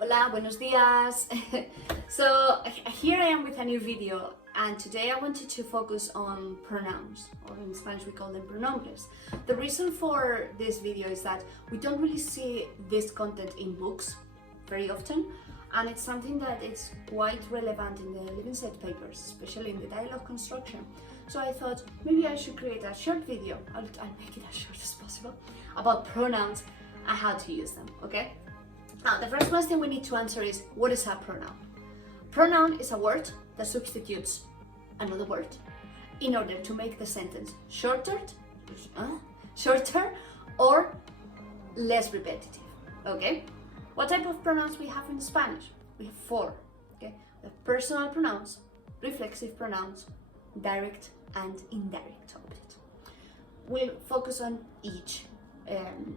Hola, buenos días. So here I am with a new video, and today I wanted to focus on pronouns, or in Spanish we call them pronombres. The reason for this video is that we don't really see this content in books very often, and it's something that is quite relevant in the living set papers, especially in the dialogue construction. So I thought maybe I should create a short video, I'll make it as short as possible, about pronouns and how to use them, okay? Now, the first question we need to answer is, what is a pronoun? Pronoun is a word that substitutes another word in order to make the sentence shorter or less repetitive, okay? What type of pronouns we have in Spanish? We have four, okay? The personal pronouns, reflexive pronouns, direct and indirect object. We'll focus on each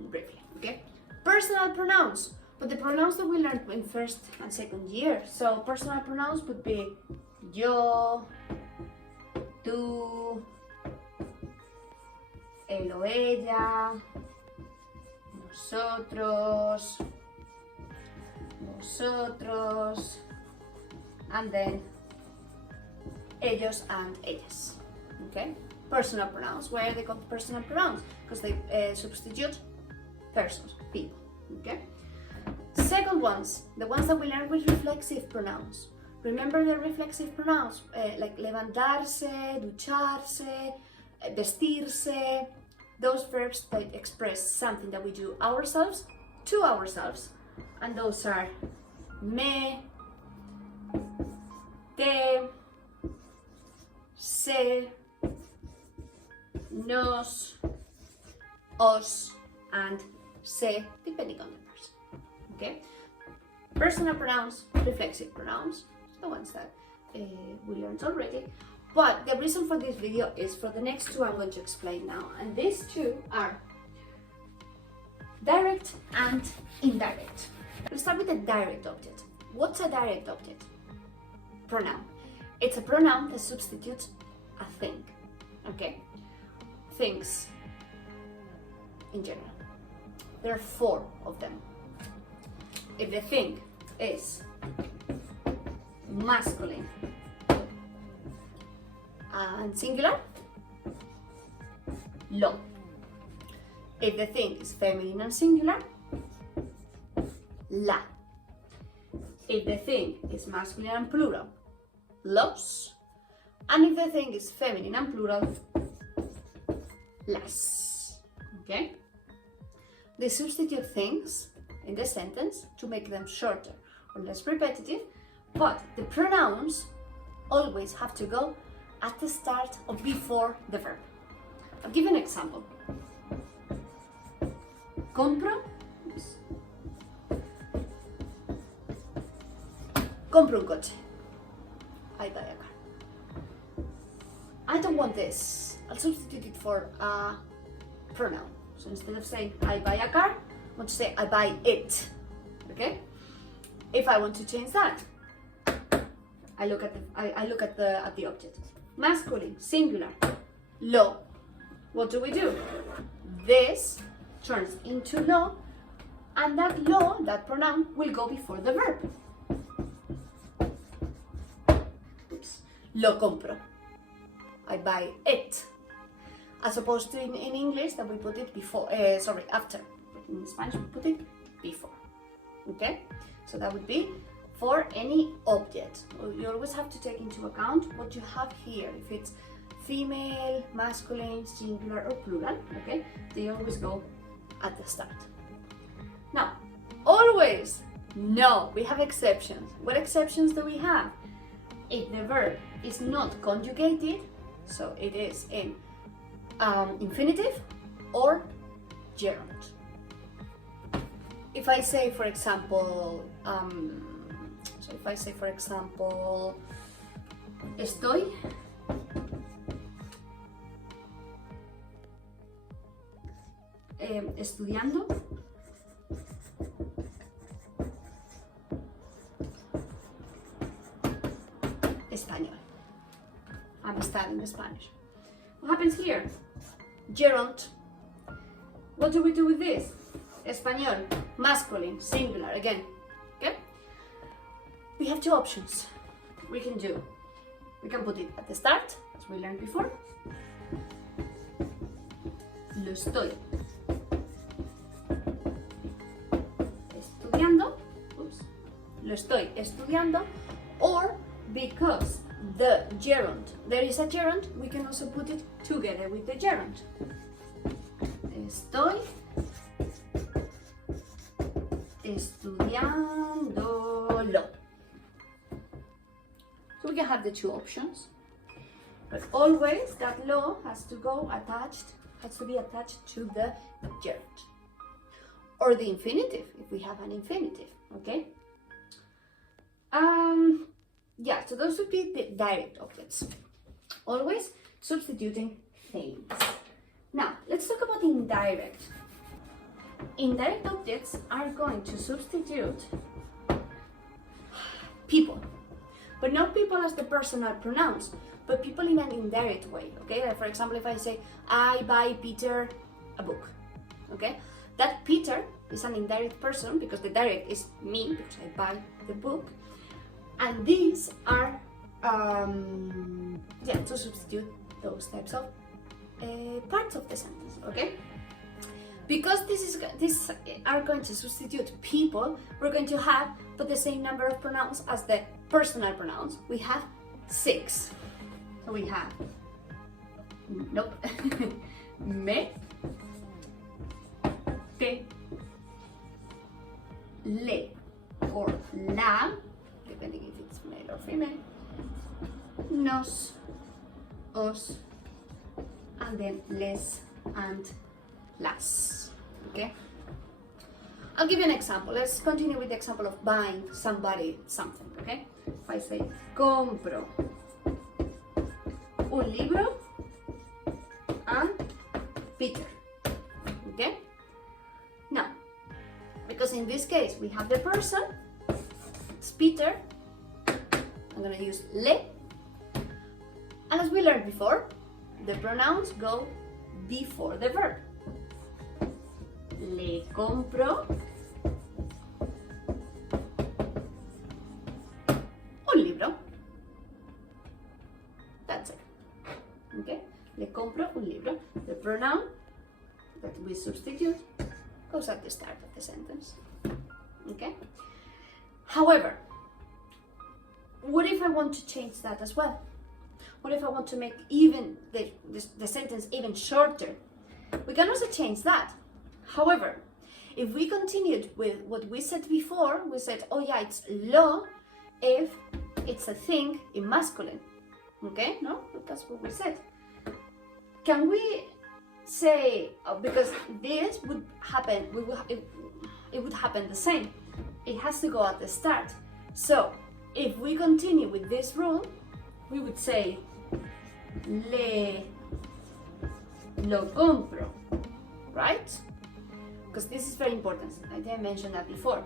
briefly, okay? Personal pronouns. But the pronouns that we learned in first and second year. So personal pronouns would be yo, tú, él o ella, nosotros, vosotros, and then ellos and ellas. Okay? Personal pronouns. Why are they called personal pronouns? Because they substitute persons, people. Okay? Second ones, the ones that we learned with reflexive pronouns. Remember the reflexive pronouns, like levantarse, ducharse, vestirse, those verbs that express something that we do ourselves to ourselves. And those are me, te, se, nos, os, and se, depending on the person. Okay? Personal pronouns, reflexive pronouns, the ones that we learned already. But the reason for this video is for the next two I'm going to explain now. And these two are direct and indirect. Let's start with the direct object. What's a direct object? Pronoun. It's a pronoun that substitutes a thing. Okay? Things in general. There are four of them. If the thing is masculine and singular, lo. If the thing is feminine and singular, la. If the thing is masculine and plural, los. And if the thing is feminine and plural, las. Okay? They substitute things in the sentence to make them shorter or less repetitive, but the pronouns always have to go at the start or before the verb. I'll give you an example. Compro un coche. I buy a car. I don't want this. I'll substitute it for a pronoun. So instead of saying I buy a car, I want to say I buy it. Okay? If I want to change that, I look at the object. Masculine, singular, lo. What do we do? This turns into lo, and that lo, that pronoun, will go before the verb. Oops. Lo compro. I buy it. As opposed to in English that we put it before, after. In Spanish, we put it before. Okay? So that would be for any object. You always have to take into account what you have here. If it's female, masculine, singular, or plural, okay? They always go at the start. Now, always, no, we have exceptions. What exceptions do we have? If the verb is not conjugated, so it is in infinitive or gerund. If I say, for example, estoy estudiando español. I'm studying Spanish. What happens here? Gerund. What do we do with this? Español, masculine, singular, again. Okay? we have two options. We can put it at the start, as we learned before. Lo estoy estudiando. Oops. Lo estoy estudiando. Or because the gerund, there is a gerund, we can also put it together with the gerund. Estoy estudiándolo. So we can have the two options, but always that lo has to be attached to the gerund or the infinitive if we have an infinitive. Okay. Yeah. So those would be the direct objects. Always substituting things. Now let's talk about indirect. Indirect objects are going to substitute people, but not people as the personal pronouns, but people in an indirect way. Okay, like for example, if I say I buy Peter a book, okay, that Peter is an indirect person because the direct is me because I buy the book, and these are to substitute those types of parts of the sentence. Okay. Because these are going to substitute people, we're going to have but the same number of pronouns as the personal pronouns. We have 6. So we have me, te, le, or la, depending if it's male or female, nos, os, and then les and las. Okay, I'll give you an example. Let's continue with the example of buying somebody something. Okay, if I say compro un libro a Peter. Okay, now because in this case we have the person, it's Peter, I'm gonna use le, and as we learned before, the pronouns go before the verb. Le compro un libro. That's it. Okay? Le compro un libro. The pronoun that we substitute goes at the start of the sentence. Okay? However, what if I want to change that as well? What if I want to make even the sentence even shorter? We can also change that. However, if we continued with what we said before, we said, oh yeah, it's lo if it's a thing in masculine. Okay? No? That's what we said. Can we say, because this would happen, it would happen the same. It has to go at the start. So, if we continue with this rule, we would say, lo compro, right? Because this is very important. I didn't mention that before.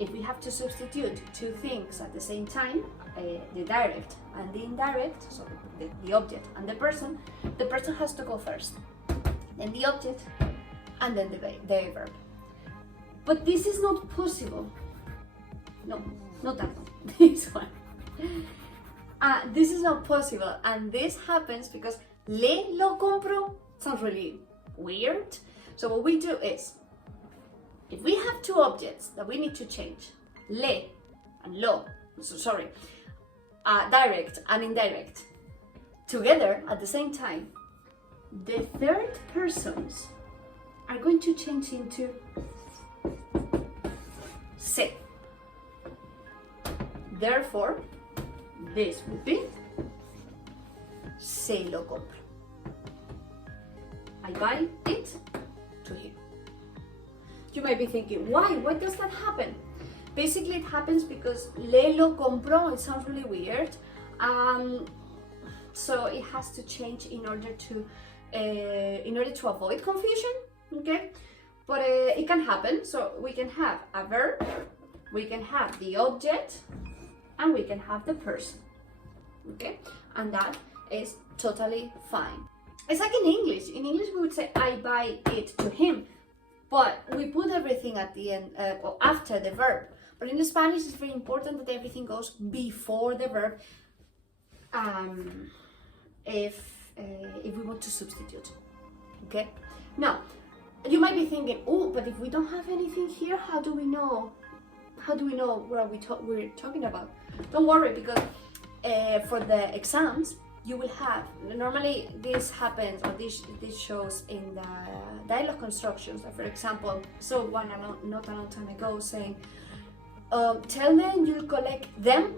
If we have to substitute two things at the same time, the direct and the indirect, so the object and the person has to go first, then the object, and then the verb. But this is not possible. No, not that one. This one. This is not possible, and this happens because lo compro sounds really weird. So what we do is, if we have two objects that we need to change, le and lo, direct and indirect, together at the same time, the third persons are going to change into se. Therefore, this would be se lo compro. I buy it to him. You might be thinking, why? Why does that happen? Basically, it happens because le lo compro, it sounds really weird. So it has to change in order to avoid confusion, okay? But it can happen. So we can have a verb, we can have the object, and we can have the person, okay? And that is totally fine. It's like in English. In English, we would say, I buy it to him. but we put everything at the end or after the verb. But in Spanish, it's very important that everything goes before the verb if we want to substitute. Okay. Now, you might be thinking, oh, but if we don't have anything here, how do we know? How do we know what we're talking about? Don't worry, because for the exams, you will have, normally this happens, or this shows in the dialogue constructions. Like, for example, so one not a long time ago saying, tell them you'll collect them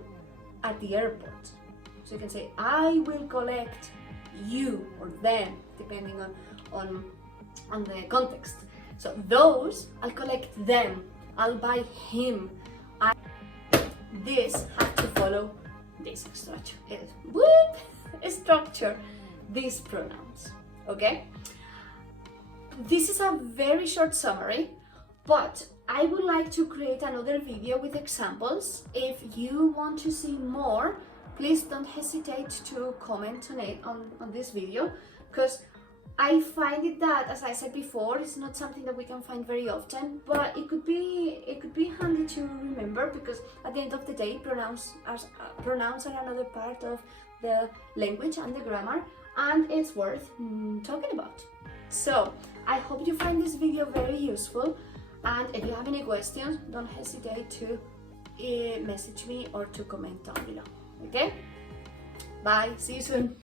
at the airport. So you can say, I will collect you or them, depending on the context. So those, I'll collect them. I'll buy him. This has to follow this structure, these pronouns. Okay? This is a very short summary, but I would like to create another video with examples. If you want to see more, please don't hesitate to comment on it on this video, because I find it that, as I said before, it's not something that we can find very often, but it could be handy to remember, because at the end of the day, pronouns are another part of the language and the grammar, and it's worth talking about. So I hope you find this video very useful, and if you have any questions, don't hesitate to message me or to comment down below. Okay? Bye, see you soon.